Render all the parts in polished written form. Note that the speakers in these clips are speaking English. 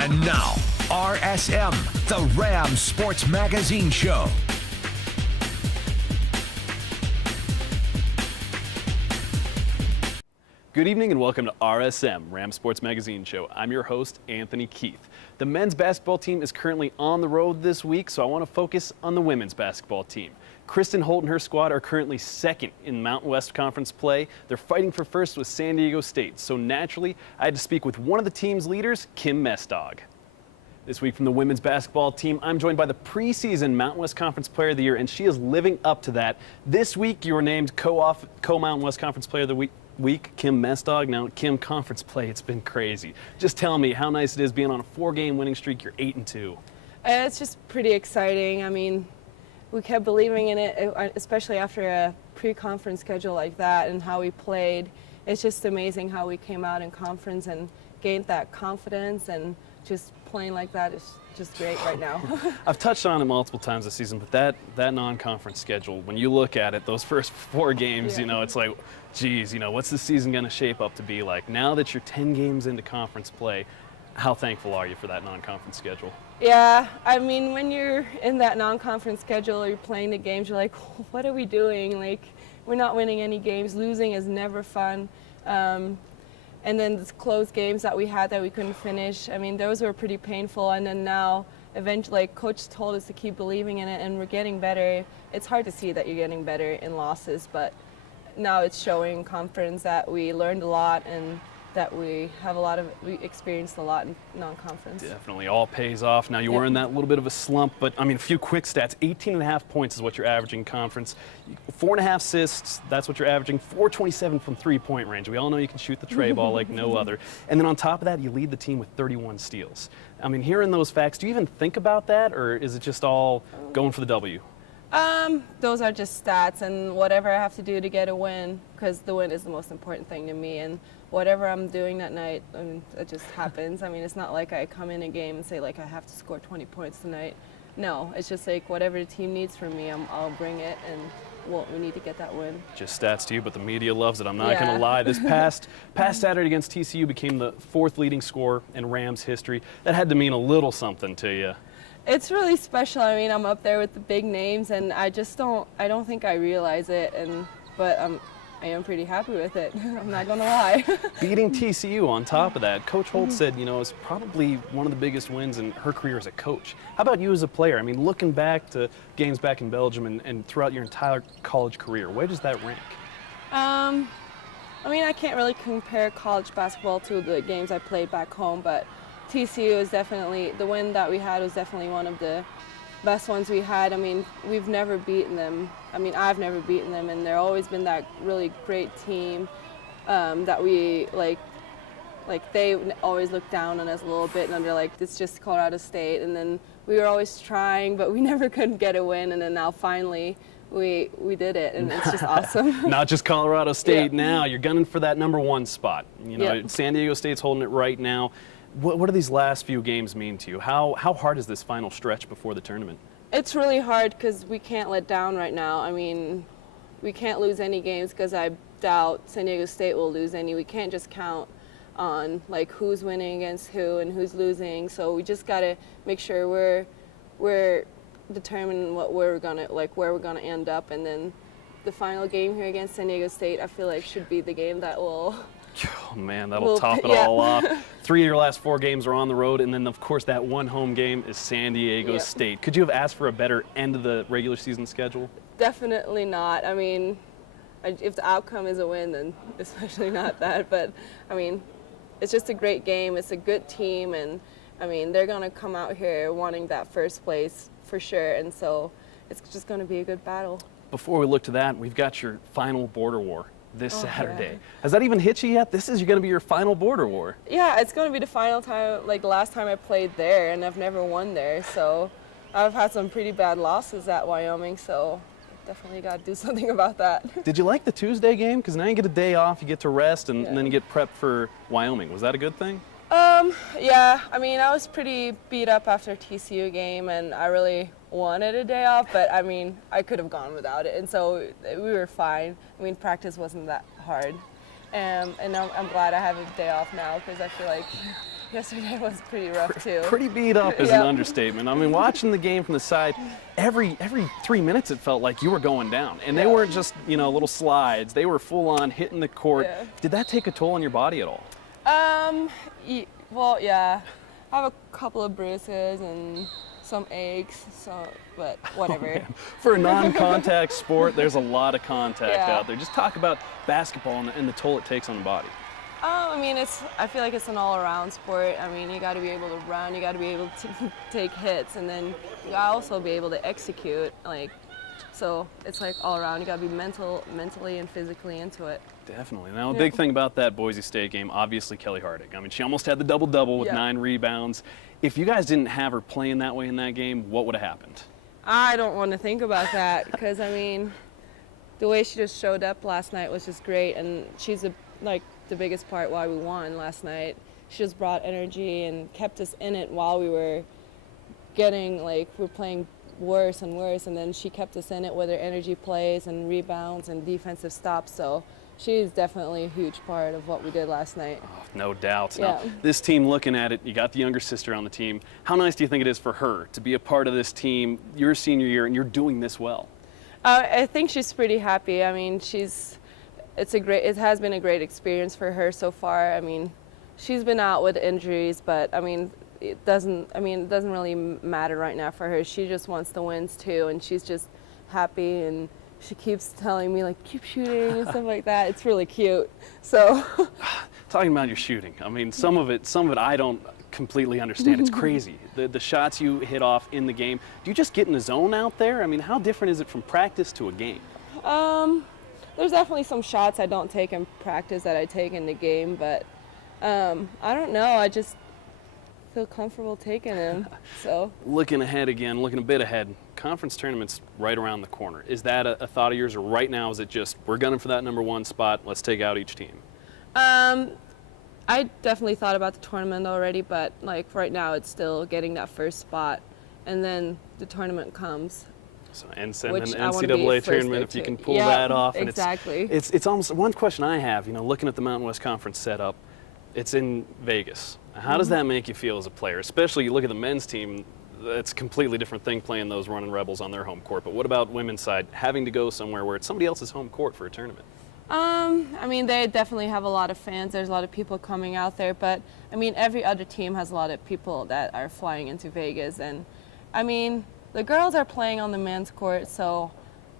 And now, RSM, the Rams Sports Magazine Show. Good evening and welcome to RSM, Rams Sports Magazine Show. I'm your host, Anthony Keith. The men's basketball team is currently on the road this week, so I want to focus on the women's basketball team. Kristen Holt and her squad are currently second in Mountain West Conference play. They're fighting for first with San Diego State, so naturally, I had to speak with one of the team's leaders, Kim Mestdagh. This week from the women's basketball team, I'm joined by the preseason Mountain West Conference Player of the Year, and she is living up to that. This week, you were named co-Mountain West Conference Player of the Week, Kim Mestdagh. Now, Kim, conference play, it's been crazy. Just tell me how nice it is being on a 4-game winning streak. You're 8-2. It's just pretty exciting. I mean, we kept believing in it, especially after a pre-conference schedule like that and how we played. It's just amazing how we came out in conference and gained that confidence, and just playing like that is just great right now. I've touched on it multiple times this season, but that non-conference schedule, when you look at it, those first 4 games, Yeah. you know, it's like, geez, you know, what's the season going to shape up to be like? Now that you're 10 games into conference play, how thankful are you for that non-conference schedule? Yeah, I mean, when you're in that non-conference schedule, you're playing the games, you're like, what are we doing? Like, we're not winning any games. Losing is never fun. And then the close games that we had that we couldn't finish, I mean, those were pretty painful. And then now, eventually, like, Coach told us to keep believing in it, and we're getting better. It's hard to see that you're getting better in losses, but now it's showing conference that we learned a lot and that we experienced a lot in non-conference. Definitely, all pays off. Now, you were in that little bit of a slump, but, I mean, a few quick stats. 18.5 points is what you're averaging in conference. 4.5 assists, that's what you're averaging. 427 from three-point range. We all know you can shoot the tray ball like no other. And then on top of that, you lead the team with 31 steals. I mean, hearing those facts, do you even think about that, or is it just all going for the W? Those are just stats, and whatever I have to do to get a win, because the win is the most important thing to me, and whatever I'm doing that night, I mean, it just happens. I mean, it's not like I come in a game and say, like, I have to score 20 points tonight. No, it's just like whatever the team needs from me, I'll bring it, and we need to get that win. Just stats to you, but the media loves it. I'm not going to lie. This past Saturday against TCU became the 4th leading scorer in Rams history. That had to mean a little something to you. It's really special. I mean, I'm up there with the big names, and I don't think I realize it, but I am pretty happy with it. I'm not going to lie. Beating TCU on top of that, Coach Holt said, you know, it's probably one of the biggest wins in her career as a coach. How about you as a player? I mean, looking back to games back in Belgium and throughout your entire college career, where does that rank? I mean, I can't really compare college basketball to the games I played back home, but TCU is definitely, the win that we had was definitely one of the best ones we had. I mean, we've never beaten them. I mean, I've never beaten them, and they've always been that really great team that we, like they always look down on us a little bit, and they're like, it's just Colorado State. And then we were always trying, but we never could get a win, and then now finally we did it, and it's just awesome. Not just Colorado State now, you're gunning for that #1 spot. You know, San Diego State's holding it right now. What do these last few games mean to you? How hard is this final stretch before the tournament? It's really hard because we can't let down right now. I mean, we can't lose any games because I doubt San Diego State will lose any. We can't just count on like who's winning against who and who's losing. So we just gotta make sure we're determining where we're gonna end up, and then the final game here against San Diego State, I feel like should be the game that will. Oh, man, that'll top it all off. 3 of your last 4 games are on the road, and then, of course, that one home game is San Diego State. Could you have asked for a better end of the regular season schedule? Definitely not. I mean, if the outcome is a win, then especially not that. But, I mean, it's just a great game. It's a good team, and, I mean, they're going to come out here wanting that first place for sure, and so it's just going to be a good battle. Before we look to that, we've got your final border war this Saturday. Yeah. Has that even hit you yet? This is going to be your final border war. Yeah, it's going to be the final time, like the last time I played there, and I've never won there. So I've had some pretty bad losses at Wyoming, so definitely got to do something about that. Did you like the Tuesday game? Because now you get a day off, you get to rest, and then you get prepped for Wyoming. Was that a good thing? Yeah, I mean, I was pretty beat up after TCU game, and I really wanted a day off, but I mean, I could have gone without it, and so we were fine. I mean, practice wasn't that hard, and I'm glad I have a day off now because I feel like yesterday was pretty rough too. Pretty beat up is an understatement. I mean, watching the game from the side, every 3 minutes it felt like you were going down. And they weren't just, little slides. They were full on hitting the court. Yeah. Did that take a toll on your body at all? Well, yeah. I have a couple of bruises and some aches, but whatever. For a non-contact sport, there's a lot of contact out there. Just talk about basketball and the toll it takes on the body. I mean, I feel like it's an all-around sport. I mean, you got to be able to run, you got to be able to take hits, and then you got to also be able to execute. So it's like all around. You got to be mentally and physically into it. Definitely. Now, a big thing about that Boise State game, obviously Kelly Hardig. I mean, she almost had the double-double with 9 rebounds. If you guys didn't have her playing that way in that game, what would have happened? I don't want to think about that because, I mean, the way she just showed up last night was just great, and she's the biggest part why we won last night. She just brought energy and kept us in it while we were we're playing worse and worse, and then she kept us in it with her energy plays and rebounds and defensive stops. So she's definitely a huge part of what we did last night. Oh, no doubt. Now, this team, looking at it, you got the younger sister on the team. How nice do you think it is for her to be a part of this team your senior year and you're doing this well? I think she's pretty happy. I mean, it has been a great experience for her so far. I mean, she's been out with injuries, but I mean, it doesn't really matter right now for her. She just wants the wins too, and she's just happy, and she keeps telling me keep shooting and stuff like that. It's really cute. So talking about your shooting, I mean, some of it I don't completely understand. It's crazy. The shots you hit off in the game. Do you just get in the zone out there? I mean, how different is it from practice to a game? There's definitely some shots I don't take in practice that I take in the game, but I don't know. I just feel comfortable taking them. So looking a bit ahead, conference tournament's right around the corner. Is that a thought of yours, or right now is it just we're gunning for that #1 spot, let's take out each team? I definitely thought about the tournament already, but right now it's still getting that first spot, and then the tournament comes. So and then the NCAA tournament, if you can pull that off. And exactly. It's almost one question I have, looking at the Mountain West Conference setup, it's in Vegas. How does that make you feel as a player? Especially you look at the men's team, it's a completely different thing playing those running Rebels on their home court. But what about women's side, having to go somewhere where it's somebody else's home court for a tournament? I mean, they definitely have a lot of fans. There's a lot of people coming out there, but I mean, every other team has a lot of people that are flying into Vegas. And I mean, the girls are playing on the men's court, so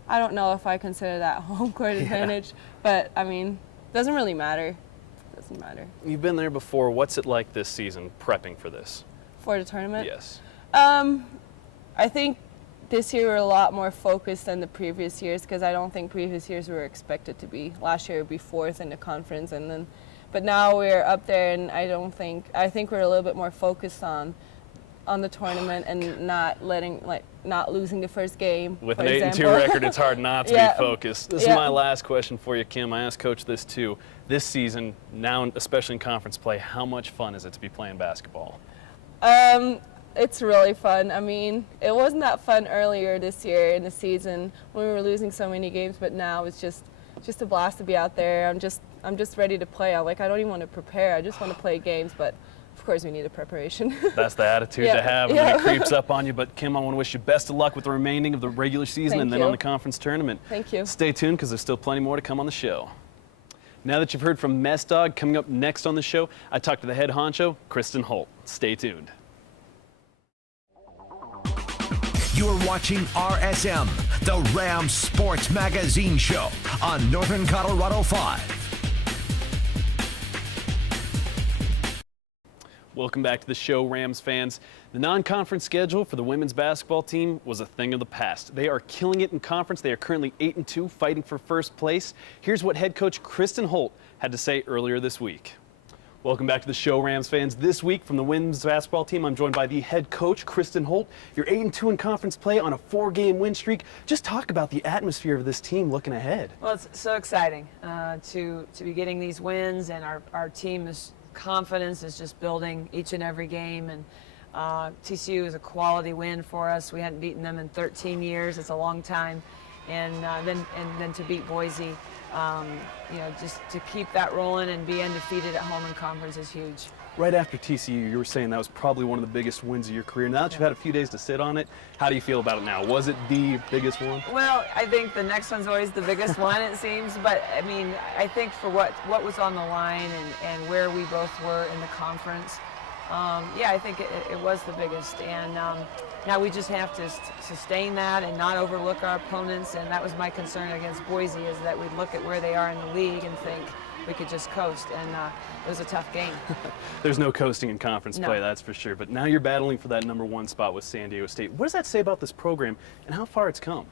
I don't know if I consider that home court advantage, but I mean, doesn't really matter. Doesn't matter. You've been there before. What's it like this season prepping for this? For the tournament? Yes. I think this year we're a lot more focused than the previous years because I don't think previous years we were expected to be. Last year we'd be 4th in the conference, but now we're up there, and I think we're a little bit more focused on the tournament and not losing the first game. With an 8-2 record, it's hard not to be focused. This is my last question for you, Kim. I asked Coach this too. This season, now especially in conference play, how much fun is it to be playing basketball? It's really fun. I mean, it wasn't that fun earlier this year in the season when we were losing so many games, but now it's just a blast to be out there. I'm just ready to play. I don't even want to prepare. I just want to play games, but of course we need a preparation. That's the attitude to have, and then it creeps up on you. But Kim, I want to wish you best of luck with the remaining of the regular season and then on the conference tournament. Thank you. Stay tuned because there's still plenty more to come on the show. Now that you've heard from Mess Dog, coming up next on the show, I talked to the head honcho, Kristen Holt. Stay tuned. You're watching RSM, the Rams Sports Magazine Show on Northern Colorado 5. Welcome back to the show, Rams fans. The non-conference schedule for the women's basketball team was a thing of the past. They are killing it in conference. They are currently 8-2, fighting for first place. Here's what head coach Kristen Holt had to say earlier this week. Welcome back to the show, Rams fans. This week from the women's basketball team, I'm joined by the head coach, Kristen Holt. You're 8-2 in conference play on a 4-game win streak. Just talk about the atmosphere of this team looking ahead. Well, it's so exciting to be getting these wins, and our team's confidence is just building each and every game. And TCU is a quality win for us. We hadn't beaten them in 13 years. It's a long time. And then to beat Boise, just to keep that rolling and be undefeated at home in conference is huge. right after TCU, you were saying that was probably one of the biggest wins of your career. Now that you've had a few days to sit on it, how do you feel about it now? Was it the biggest one? Well, I think the next one's always the biggest one, it seems. But, I mean, I think for what was on the line and where we both were in the conference, yeah, I think it was the biggest. And now we just have to sustain that and not overlook our opponents. And that was my concern against Boise, is that we'd look at where they are in the league and think we could just coast. And it was a tough game. There's no coasting in conference No. play, that's for sure. But now you're battling for that #1 spot with San Diego State. What does that say about this program and how far it's come?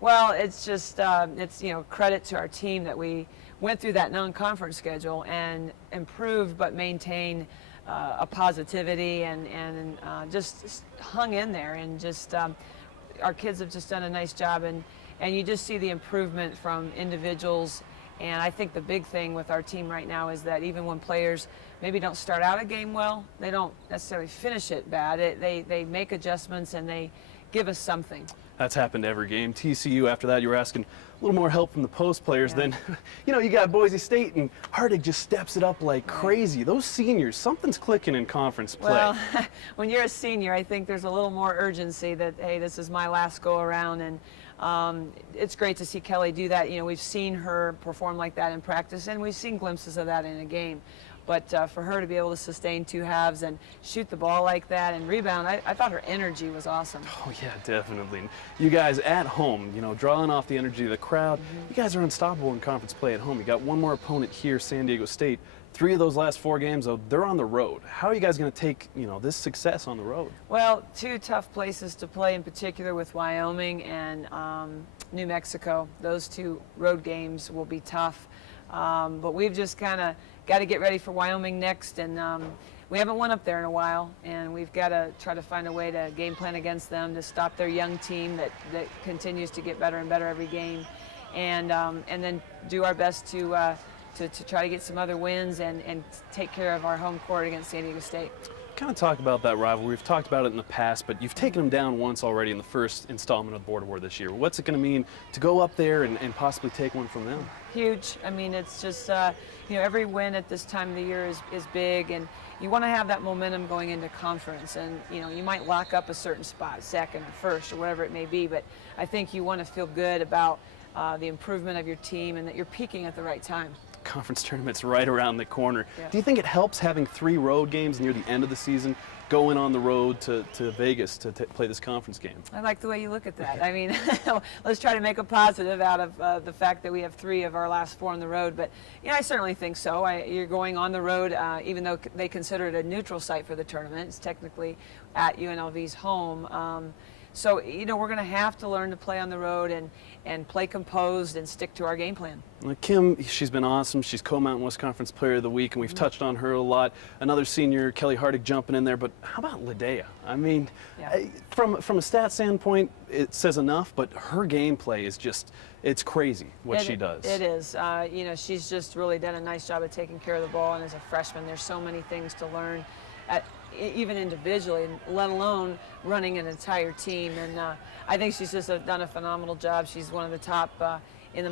Well, it's just, it's, credit to our team that we went through that non-conference schedule and improved but maintained a positivity and just hung in there. And just our kids have just done a nice job. And you just see the improvement from individuals. And I think the big thing with our team right now is that even when players maybe don't start out a game well, they don't necessarily finish it bad. They make adjustments and they give us something. That's happened every game. TCU, after that, you were asking a little more help from the post players. Yeah. Then, you got Boise State, and Hardig just steps it up like crazy. Those seniors, something's clicking in conference play. Well, when you're a senior, I think there's a little more urgency that, hey, this is my last go around. And it's great to see Kelly do that. We've seen her perform like that in practice, and we've seen glimpses of that in a game. But for her to be able to sustain 2 halves and shoot the ball like that and rebound, I thought her energy was awesome. Oh, yeah, definitely. You guys at home, drawing off the energy of the crowd, you guys are unstoppable in conference play at home. You got one more opponent here, San Diego State. 3 of those last 4 games, though, they're on the road. How are you guys going to take, this success on the road? Well, 2 tough places to play, in particular with Wyoming and New Mexico. Those 2 road games will be tough. But we've just kind of got to get ready for Wyoming next. And we haven't won up there in a while. And we've got to try to find a way to game plan against them, to stop their young team that continues to get better and better every game. And then do our best to try to get some other wins and take care of our home court against San Diego State. Kind of talk about that rivalry. We've talked about it in the past, but you've taken them down once already in the first installment of the Board War this year. What's it going to mean to go up there and possibly take one from them? Huge. I mean, it's just, every win at this time of the year is big, and you want to have that momentum going into conference. And, you might lock up a certain spot, second or first or whatever it may be, but I think you want to feel good about the improvement of your team and that you're peaking at the right time. Conference tournament's right around the corner. Yeah. Do you think it helps having 3 road games near the end of the season, going on the road to Vegas to play this conference game? I like the way you look at that. I mean, let's try to make a positive out of the fact that we have 3 of our last 4 on the road. But, I certainly think so. You're going on the road, even though they consider it a neutral site for the tournament. It's technically at UNLV's home. So, we're going to have to learn to play on the road and play composed and stick to our game plan. Well, Kim, she's been awesome. She's Co-Mountain West Conference Player of the Week, and we've touched on her a lot. Another senior, Kelly Hardig, jumping in there. But how about Ledea? I mean, Yeah. from a stat standpoint, it says enough, but her gameplay is just, it's crazy what she does. It is. She's just really done a nice job of taking care of the ball. And as a freshman, there's so many things to learn, even individually, let alone running an entire team. And I think she's just done a phenomenal job. She's one of the top in the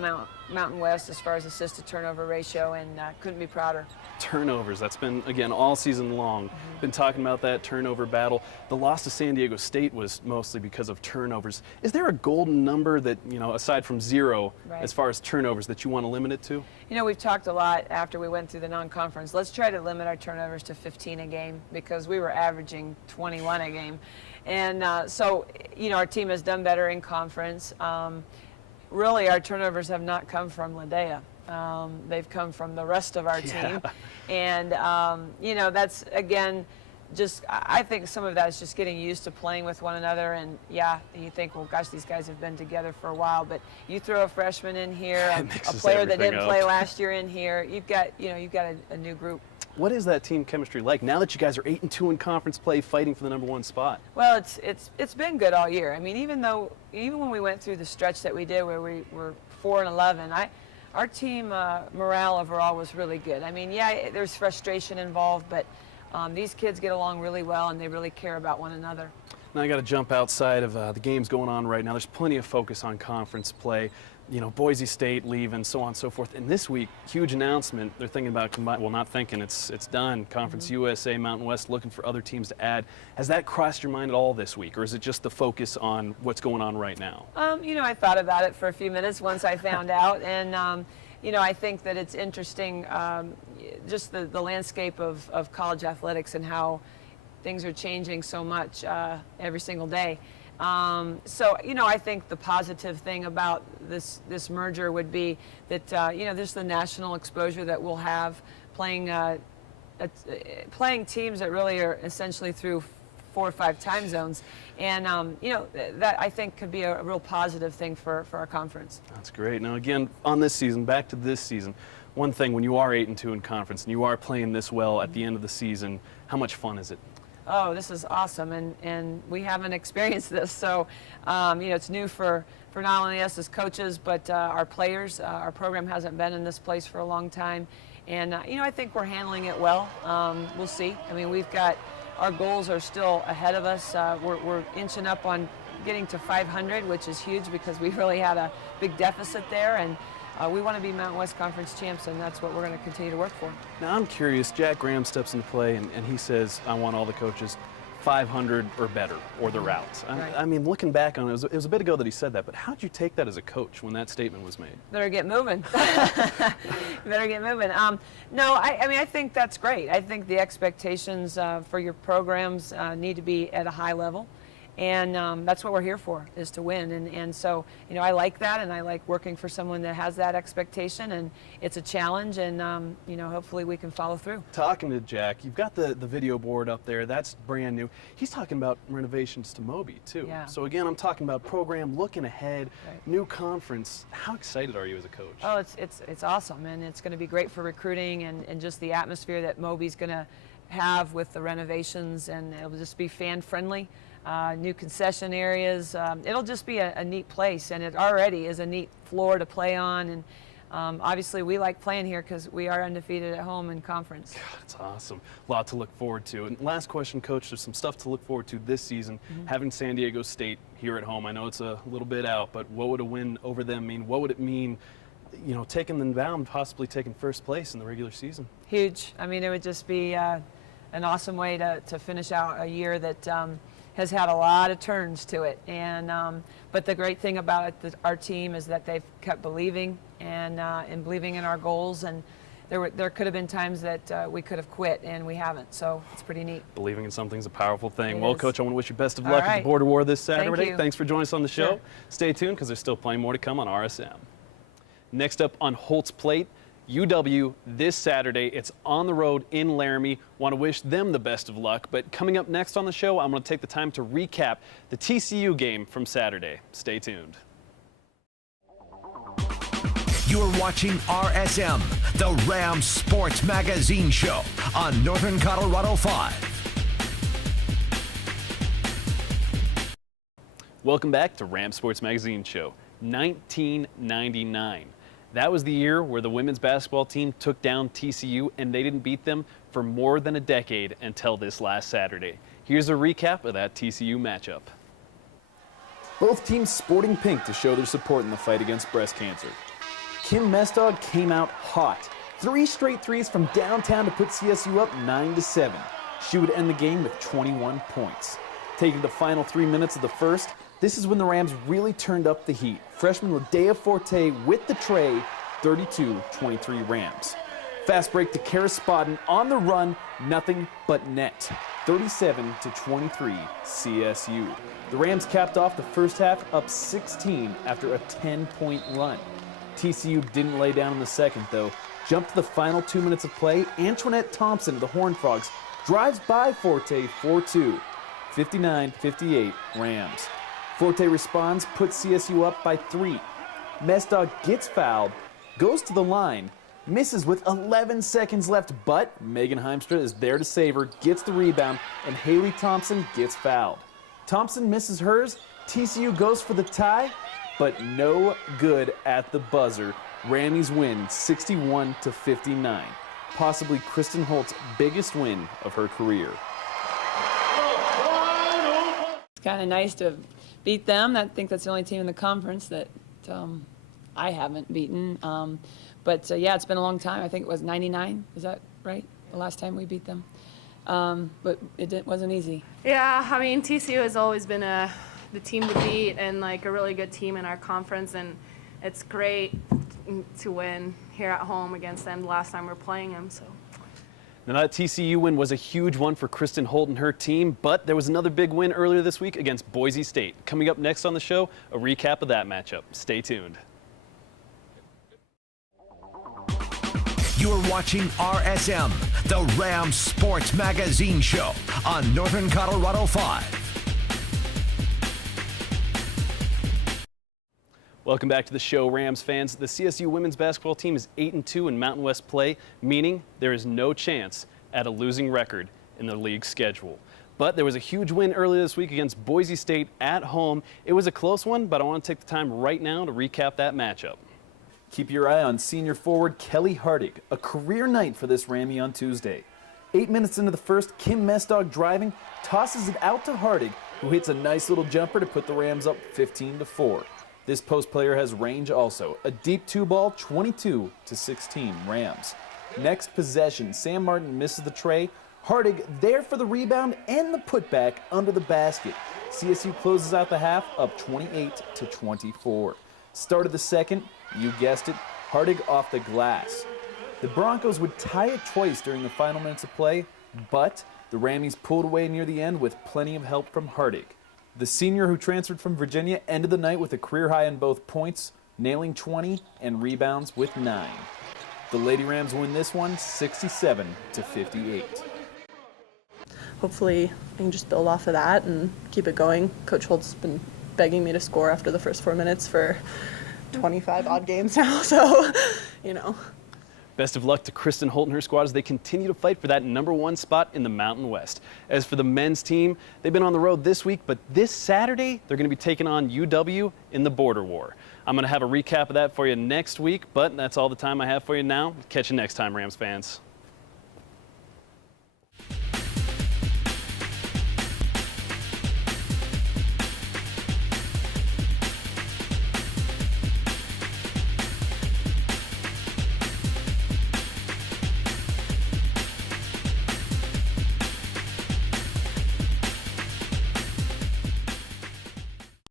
Mountain West as far as assist to turnover ratio, and couldn't be prouder. Turnovers, that's been, again, all season long. Been talking about that turnover battle. The loss to San Diego State was mostly because of turnovers. Is there a golden number that, aside from 0, Right. as far as turnovers, that you want to limit it to? We've talked a lot after we went through the non-conference. Let's try to limit our turnovers to 15 a game, because we were averaging 21 a game. And so, our team has done better in conference. Really, our turnovers have not come from Ledea. They've come from the rest of our team. And, that's, again, I think some of that is just getting used to playing with one another. And, you think, well, gosh, these guys have been together for a while. But you throw a freshman in here, a player that didn't play last year in here, you've got a new group. What is that team chemistry like now that you guys are 8-2 in conference play, fighting for the #1 spot? Well, it's been good all year. I mean, even when we went through the stretch that we did, where we were 4-11, our team morale overall was really good. I mean, there's frustration involved, but these kids get along really well, and they really care about one another. Now I got to jump outside of the games going on right now. There's plenty of focus on conference play. You know, Boise State leaving, so on and so forth. And this week, huge announcement. They're thinking about well, not thinking. It's done. Conference USA, Mountain West, looking for other teams to add. Has that crossed your mind at all this week, or is it just the focus on what's going on right now? You know, I thought about it for a few minutes once I found out, and you know, I think that it's interesting, just the landscape of college athletics and how things are changing so much every single day. So, you know, I think the positive thing about this merger would be that, you know, there's the national exposure that we'll have playing teams that really are essentially through 4 or 5 time zones. And, you know, that I think could be a real positive thing for our conference. That's great. Now, again, on this season, back to this season, one thing, when you are 8-2 in conference and you are playing this well at the end of the season, how much fun is it? Oh, this is awesome, and we haven't experienced this, so you know, it's new for not only us as coaches, but our players. Our program hasn't been in this place for a long time, and you know, I think we're handling it well. We'll see. I mean, we've got our goals are still ahead of us. We're inching up on getting to 500, which is huge because we really had a big deficit there, and we want to be Mountain West Conference champs, and that's what we're going to continue to work for. Now, I'm curious. Jack Graham steps into play, and he says, I want all the coaches 500 or better, or they're out. Right. I mean, looking back on it, it was a bit ago that he said that, but how did you take that as a coach when that statement was made? Better get moving. Better get moving. No, I mean, I think that's great. I think the expectations for your programs need to be at a high level. And that's what we're here for, is to win. And so, you know, I like that, and I like working for someone that has that expectation, and it's a challenge, and, you know, hopefully we can follow through. Talking to Jack, you've got the video board up there. That's brand new. He's talking about renovations to Moby, too. Yeah. So, again, I'm talking about program, looking ahead, Right. new conference. How excited are you as a coach? Oh, it's awesome, and it's going to be great for recruiting and just the atmosphere that Moby's going to have with the renovations, and it'll just be fan-friendly. New concession areas. It'll just be a neat place, and it already is a neat floor to play on. And obviously, we like playing here because we are undefeated at home in conference. God, it's awesome. A lot to look forward to. And last question, Coach, there's some stuff to look forward to this season. Having San Diego State here at home, I know it's a little bit out, but what would a win over them mean? What would it mean, you know, taking them down, possibly taking first place in the regular season? Huge. I mean, it would just be an awesome way to finish out a year that has had a lot of turns to it, and but the great thing about our team is that they've kept believing and believing in our goals, and there could have been times that we could have quit, and we haven't, so it's pretty neat. Believing in something's a powerful thing. It Well, is. Coach, I want to wish you best of All luck at right. the Border War this Saturday. Thank you. Thanks for joining us on the show. Sure. Stay tuned because there's still plenty more to come on RSM. Next up on Holt's Plate, UW this Saturday. It's on the road in Laramie. Want to wish them the best of luck. But coming up next on the show, I'm going to take the time to recap the TCU game from Saturday. Stay tuned. You're watching RSM, the Rams Sports Magazine Show on Northern Colorado 5. Welcome back to Rams Sports Magazine Show. 1999. That was the year where the women's basketball team took down TCU, and they didn't beat them for more than a decade until this last Saturday. Here's a recap of that TCU matchup. Both teams sporting pink to show their support in the fight against breast cancer. Kim Mestog came out hot. 3 straight threes from downtown to put CSU up 9-7. She would end the game with 21 points. Taking the final 3 minutes of the first, this is when the Rams really turned up the heat. Freshman Ladea Forte with the tray, 32-23 Rams. Fast break to Kara Spadden on the run, nothing but net. 37-23 CSU. The Rams capped off the first half up 16 after a 10-point run. TCU didn't lay down in the second, though. Jumped to the final 2 minutes of play. Antoinette Thompson of the Horned Frogs drives by Forte 4-2. 59-58 Rams. Forte responds, puts CSU up by 3. Mestog gets fouled, goes to the line, misses with 11 seconds left, but Megan Heimstra is there to save her, gets the rebound, and Haley Thompson gets fouled. Thompson misses hers, TCU goes for the tie, but no good at the buzzer. Rammies win 61-59, possibly Kristen Holt's biggest win of her career. kind of nice to beat them. I think that's the only team in the conference that I haven't beaten. But yeah, it's been a long time. I think it was 99. Is that right? The last time we beat them. But it wasn't easy. Yeah, I mean, TCU has always been the team to beat and like a really good team in our conference, and it's great to win here at home against them the last time we're playing them. So. Now that TCU win was a huge one for Kristen Holt and her team, but there was another big win earlier this week against Boise State. Coming up next on the show, a recap of that matchup. Stay tuned. You are watching RSM, the Rams Sports Magazine Show on Northern Colorado 5. Welcome back to the show, Rams fans. The CSU women's basketball team is 8-2 in Mountain West play, meaning there is no chance at a losing record in the league schedule. But there was a huge win earlier this week against Boise State at home. It was a close one, but I want to take the time right now to recap that matchup. Keep your eye on senior forward Kelly Hartig, a career night for this Rammy on Tuesday. 8 minutes into the first, Kim Mestog driving, tosses it out to Hartig, who hits a nice little jumper to put the Rams up 15-4. This post player has range also. A deep two ball, 22-16 Rams. Next possession, Sam Martin misses the tray. Hartig there for the rebound and the putback under the basket. CSU closes out the half up 28-24. Start of the second, you guessed it, Hartig off the glass. The Broncos would tie it twice during the final minutes of play, but the Rammies pulled away near the end with plenty of help from Hartig. The senior who transferred from Virginia ended the night with a career high in both points, nailing 20 and rebounds with 9. The Lady Rams win this one 67-58. Hopefully I can just build off of that and keep it going. Coach Holt's been begging me to score after the first 4 minutes for 25 odd games now, so, you know. Best of luck to Kristen Holt and her squad as they continue to fight for that #1 spot in the Mountain West. As for the men's team, they've been on the road this week, but this Saturday they're going to be taking on UW in the Border War. I'm going to have a recap of that for you next week, but that's all the time I have for you now. Catch you next time, Rams fans.